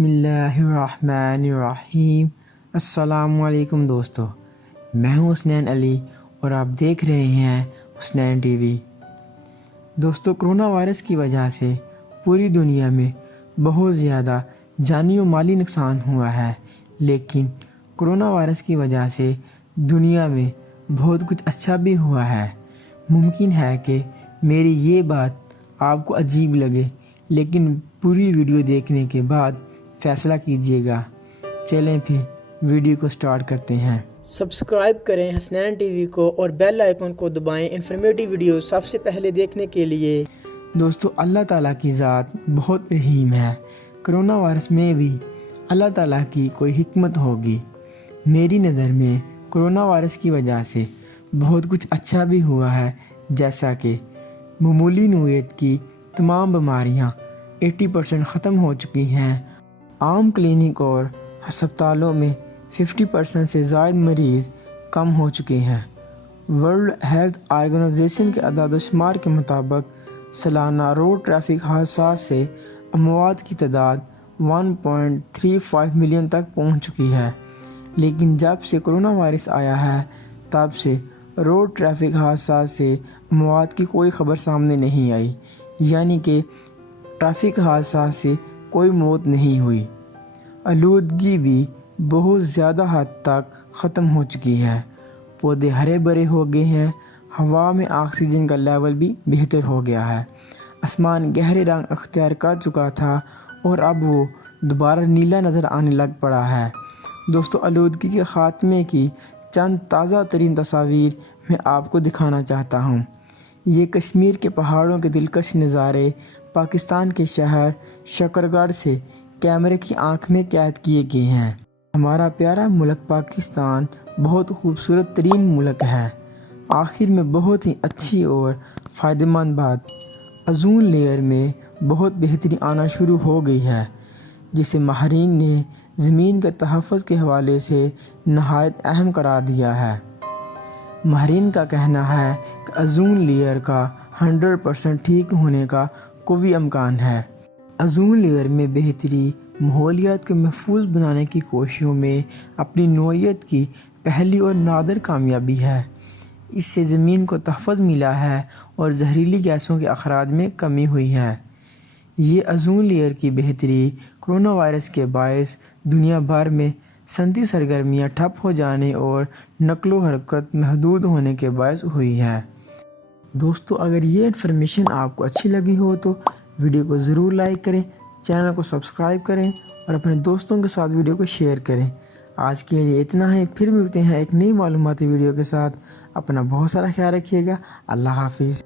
بسم اللہ الرحمن الرحیم۔ السلام علیکم دوستو، میں ہوں حسنین علی اور آپ دیکھ رہے ہیں حسنین ٹی وی۔ دوستو، کرونا وائرس کی وجہ سے پوری دنیا میں بہت زیادہ جانی و مالی نقصان ہوا ہے، لیکن کرونا وائرس کی وجہ سے دنیا میں بہت کچھ اچھا بھی ہوا ہے۔ ممکن ہے کہ میری یہ بات آپ کو عجیب لگے، لیکن پوری ویڈیو دیکھنے کے بعد فیصلہ کیجیے گا۔ چلیں پھر ویڈیو کو سٹارٹ کرتے ہیں۔ سبسکرائب کریں حسنین ٹی وی کو اور بیل آئیکن کو دبائیں انفارمیٹیو ویڈیو سب سے پہلے دیکھنے کے لیے۔ دوستو، اللہ تعالیٰ کی ذات بہت رحیم ہے۔ کرونا وائرس میں بھی اللہ تعالیٰ کی کوئی حکمت ہوگی۔ میری نظر میں کرونا وائرس کی وجہ سے بہت کچھ اچھا بھی ہوا ہے، جیسا کہ معمولی نوعیت کی تمام بیماریاں 80% ختم ہو چکی ہیں۔ عام کلینک اور ہسپتالوں میں 50% سے زائد مریض کم ہو چکے ہیں۔ ورلڈ ہیلتھ آرگنائزیشن کے اعداد و شمار کے مطابق سالانہ روڈ ٹریفک حادثات سے اموات کی تعداد 1.35 ملین تک پہنچ چکی ہے، لیکن جب سے کرونا وائرس آیا ہے تب سے روڈ ٹریفک حادثات سے اموات کی کوئی خبر سامنے نہیں آئی، یعنی کہ ٹریفک حادثات سے کوئی موت نہیں ہوئی۔ آلودگی بھی بہت زیادہ حد تک ختم ہو چکی ہے، پودے ہرے بھرے ہو گئے ہیں، ہوا میں آکسیجن کا لیول بھی بہتر ہو گیا ہے، آسمان گہرے رنگ اختیار کر چکا تھا اور اب وہ دوبارہ نیلا نظر آنے لگ پڑا ہے۔ دوستو، آلودگی کے خاتمے کی چند تازہ ترین تصاویر میں آپ کو دکھانا چاہتا ہوں۔ یہ کشمیر کے پہاڑوں کے دلکش نظارے پاکستان کے شہر شکرگڑھ سے کیمرے کی آنکھ میں قید کیے گئے ہیں۔ ہمارا پیارا ملک پاکستان بہت خوبصورت ترین ملک ہے۔ آخر میں بہت ہی اچھی اور فائدہ مند بات، اوزون لیئر میں بہت بہتری آنا شروع ہو گئی ہے، جسے ماہرین نے زمین کے تحفظ کے حوالے سے نہایت اہم قرار دیا ہے۔ ماہرین کا کہنا ہے کہ اوزون لیئر کا 100% ٹھیک ہونے کا قوی امکان ہے۔ اوزون لیئر میں بہتری ماحولیات کو محفوظ بنانے کی کوششوں میں اپنی نوعیت کی پہلی اور نادر کامیابی ہے۔ اس سے زمین کو تحفظ ملا ہے اور زہریلی گیسوں کے اخراج میں کمی ہوئی ہے۔ یہ اوزون لیئر کی بہتری کرونا وائرس کے باعث دنیا بھر میں صنعتی سرگرمیاں ٹھپ ہو جانے اور نقل و حرکت محدود ہونے کے باعث ہوئی ہے۔ دوستو، اگر یہ انفارمیشن آپ کو اچھی لگی ہو تو ویڈیو کو ضرور لائک کریں، چینل کو سبسکرائب کریں اور اپنے دوستوں کے ساتھ ویڈیو کو شیئر کریں۔ آج کے لیے اتنا ہے، پھر ملتے ہیں ایک نئی معلوماتی ویڈیو کے ساتھ۔ اپنا بہت سارا خیال رکھیے گا۔ اللہ حافظ۔